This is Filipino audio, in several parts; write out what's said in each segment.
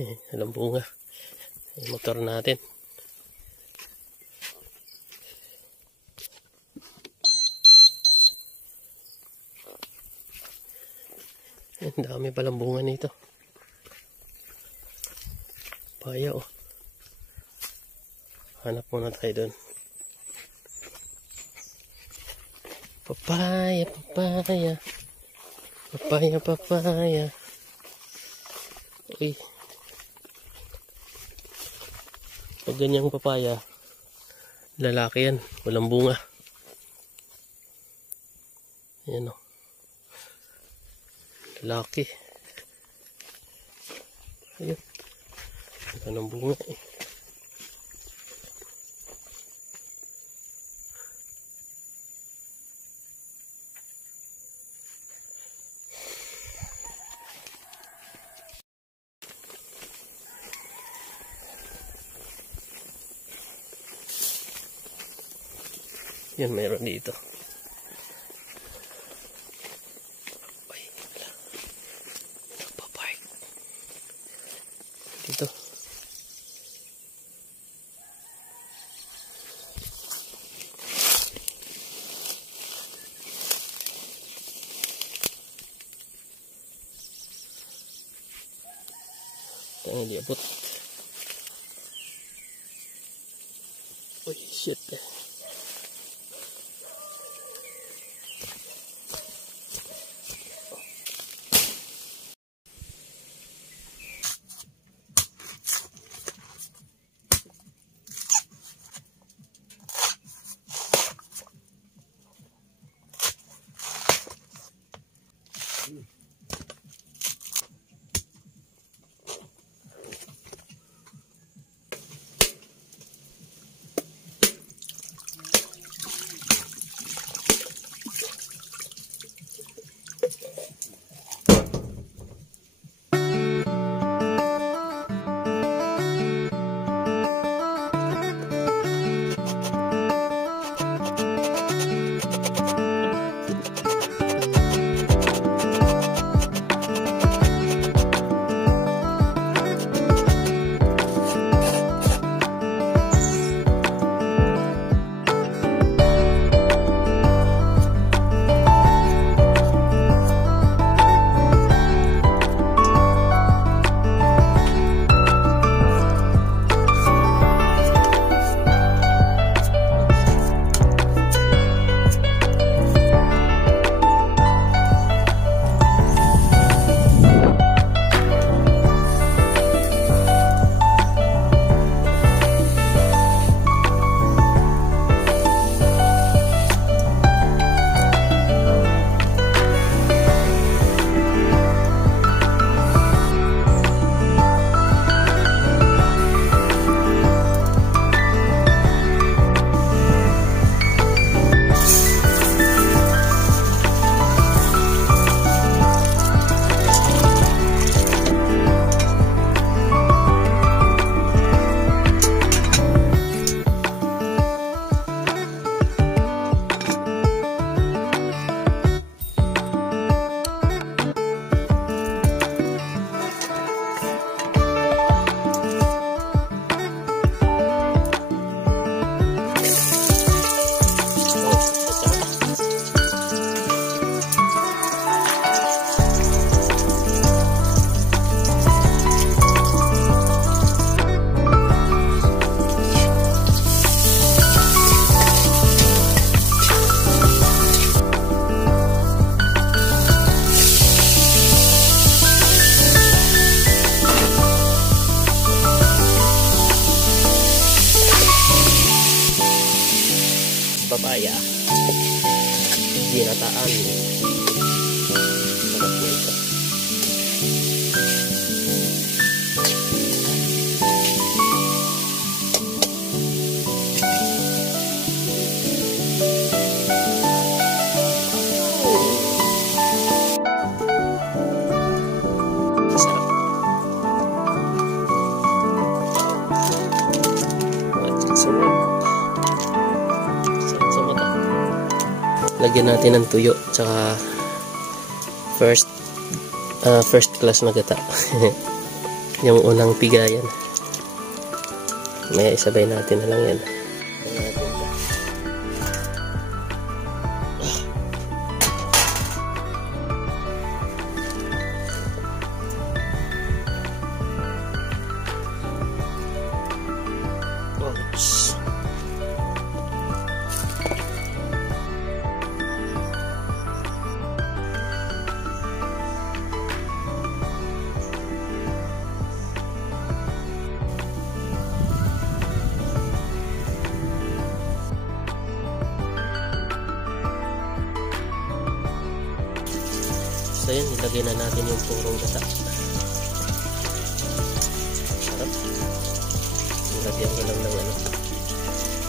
Walang bunga. Yung motor natin. Ang dami palang bunga nito. Papaya oh. Hanap muna tayo doon. Papaya, papaya. Papaya, papaya. Uy. Pag ganyang papaya, lalaki yan. Walang bunga. Ayan o. Lalaki. Ayun. Wala nang bunga eh. Yan, mayroon dito. Ay, wala. Nagpapark. Dito. Tangin di abot. Uy, shit eh. Papaya ginataan. Sarap nito. Lagyan natin ng tuyo tsaka first class na gata. Yung unang pigayan. May isabay natin na lang yan. Ouch. So yun, ilagay na natin yung purong gata. Sarap. Ilagyan ko lang ng ano,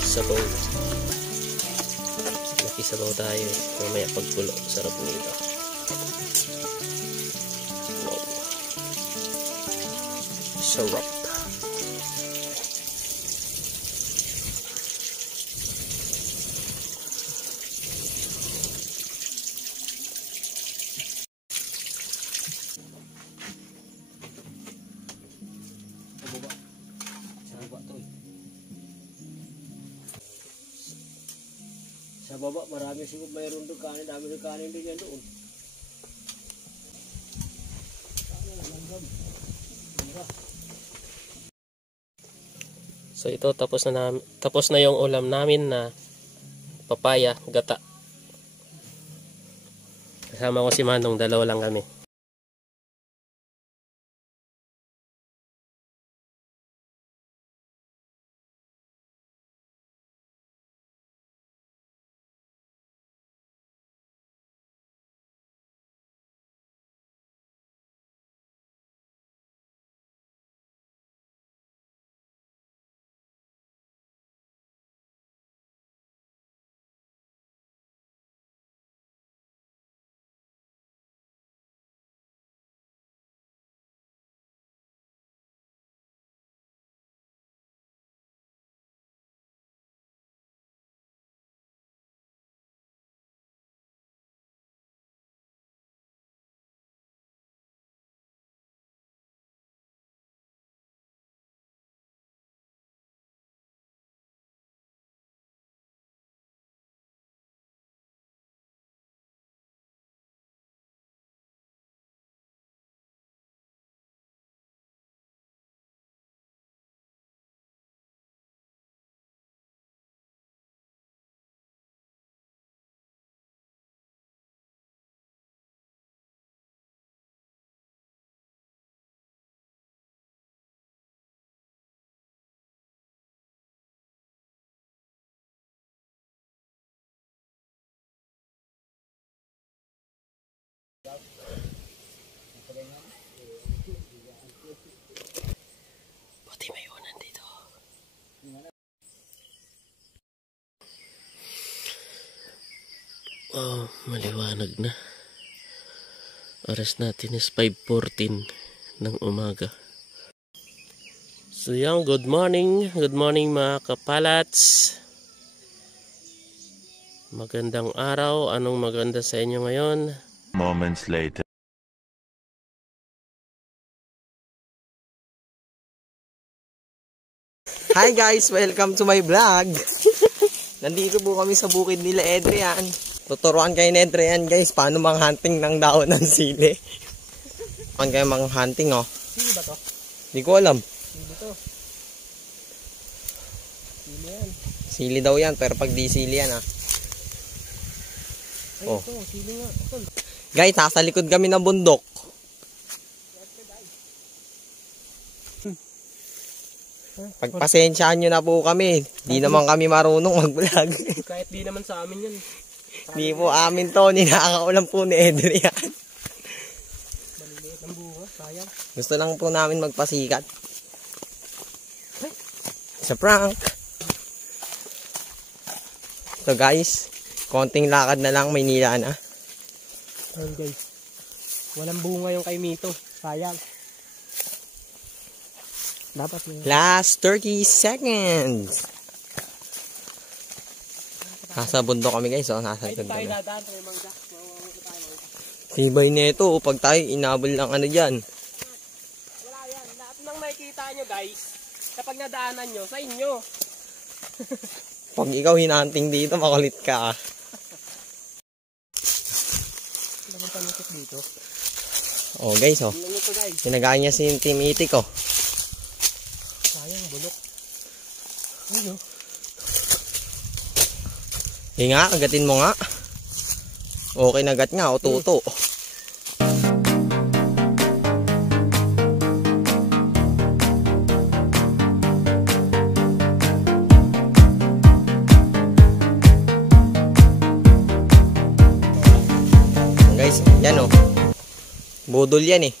sabaw. Makisabaw tayo eh. Mamaya pagkulo, sarap nito. Wow. Sarap. Sa baba, marami siguro mayroon doon kanin, dami ng kanin din yan doon. So ito tapos na yung ulam namin na papaya, gata. Kasama ko si Manong, dalawa lang kami. Buti may unan dito. Oh, maliwanag na. Oras natin is 5:14 ng umaga. So yan, good morning mga kapalats. Magandang araw. Anong maganda sa inyo ngayon? Moments later. Hi guys! Welcome to my vlog! Nandito po kami sa bukid nila Adrian. Tuturuan kayo ni Adrian guys paano mang-hunting ng daon ng sili. Paano kayo mang-hunting oh? Sili ba to? Hindi ko alam. Sili to. Sili yan. Sili daw yan pero pag di sili yan ah. Ay, oh. Ito, sili nga. Guys, nasa likod kami ng bundok. Pagpasensyaan nyo na po kami. Di naman kami marunong mag-vlog. Kahit di naman sa amin yan. Di po amin to. Ninakakaulam po ni Adrian. Maliliit ang buha. Sayang. Gusto lang po namin magpasikat. Sa prank. So guys, konting lakad na lang, Maynila na. Ayun guys. Walang bunga yung kay Mito. Sayang. Dapat Last 30 seconds. Nasa bundok kami guys. Nasa likod kami. Tibay na ito. Pag tayo inabol lang ano dyan. guys. Kapag nadaanan nyo, sa inyo. Pag ikaw hinanting dito, makulit ka. Ano panukit dito? Oh guys, oh. Ano ito guys? Sinagaan niya si Team Itik, oh. Sayang, bulok. Ano? Nga, agatin mo nga. Okay, nagat nga, o tuto. Guys, yan o. Budol yan eh.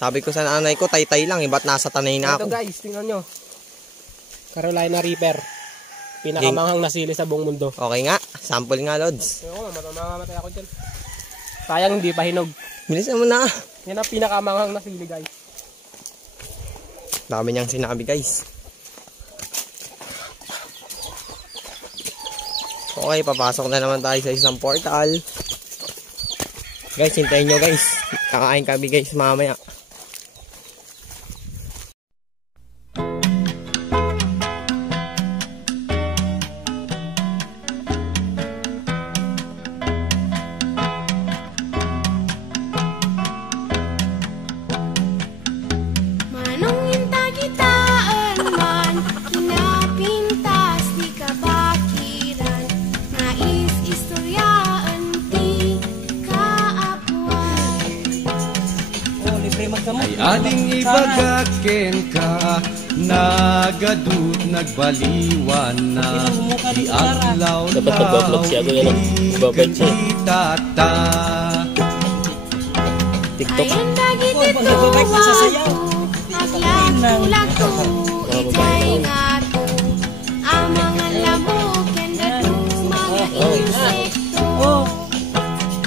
Sabi ko sa nanay ko, tay-tay lang eh. Ba't nasa tanay na Ito ako? guys, tingnan nyo. Carolina Reaper. Pinakamanghang na sili sa buong mundo. Okay nga, sample nga, Lods. Ayoko, mamamatay ako dyan. Sayang, hindi pa hinog. Bilisan mo na. Yan ang pinakamanghang na sili guys. Dami niyang sinabi guys. Okay, papasok na naman tayo sa isang portal. Guys, hintayin nyo guys. Kakain kami guys mamaya. Ay ading ibagaken ka, nagadut nagbaliwan na, di aglaw Dapat nagbablog siya, yan ang babad siya. tata. TikTok.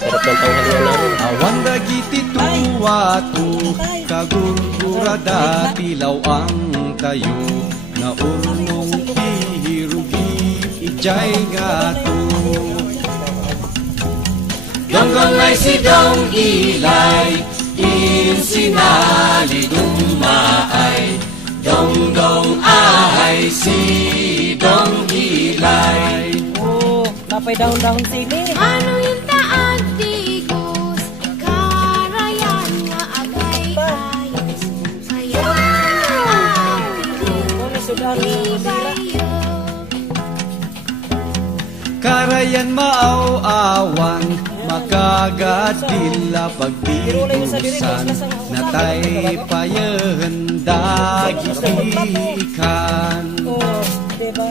Sarap ng tanghalian namin. Awan dagiti tuwatu, kagurgurada tilaw ang tayo, na urnong hihirugi ijay gato. Donggong ay si dong ilay, insinali dumaay, dong ay si dong ilay. Oh, napay dahon-dahon sili. Ano yung taag tigos, karayan nga agay ayos, kaya Kung sudan na bayo. Karayan maaw-awan, makagadila pagbilusan, natay payen dagikan. Oh, diba?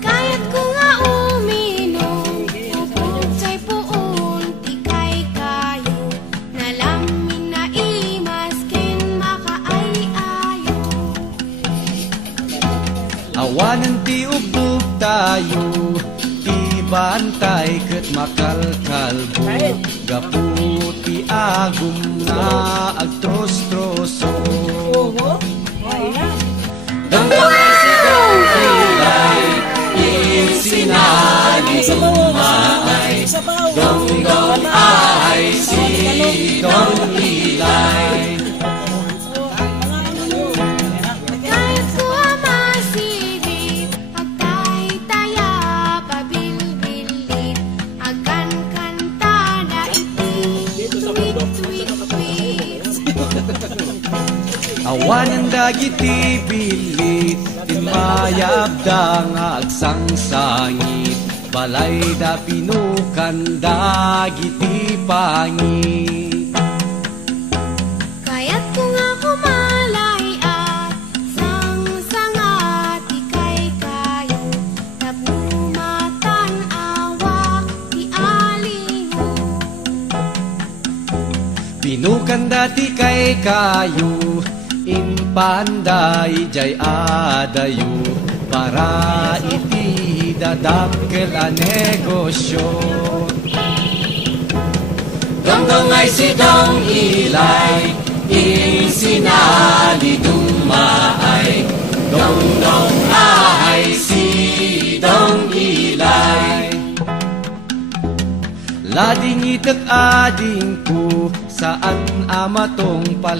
Kaya't ko nga uminom, upog sa'y puon, tikay kayo, nalamin na imaskin makaay-ayo. Awanan ti ubog tayo, ti bantay ket makalkalbo, gaputi agum na agtros-troso. Oo. Ay na. Donggong ay si dong ilay, insinali dumaay, donggong ay si dong ilay. Kaya't ko amasilip, agtay-taya pabilbilit, agan kanta na iti, tweet-tweet-tweet. Awanan dagiti bilit, timayab da nga agsangsangit, balay da pinukan dagiti pangit. Kaya't ko nga kumalay at sang-sangat ikay kayo, napumatan awak ti aliho. Pinukan dati kay kayo, inpanday jay adayo, para iti dadakkel a negosyo. Donggong ay si dong ilay, insinali dumaay, donggong ay si dong ilay. Lading itak ading ko, saan amatong pal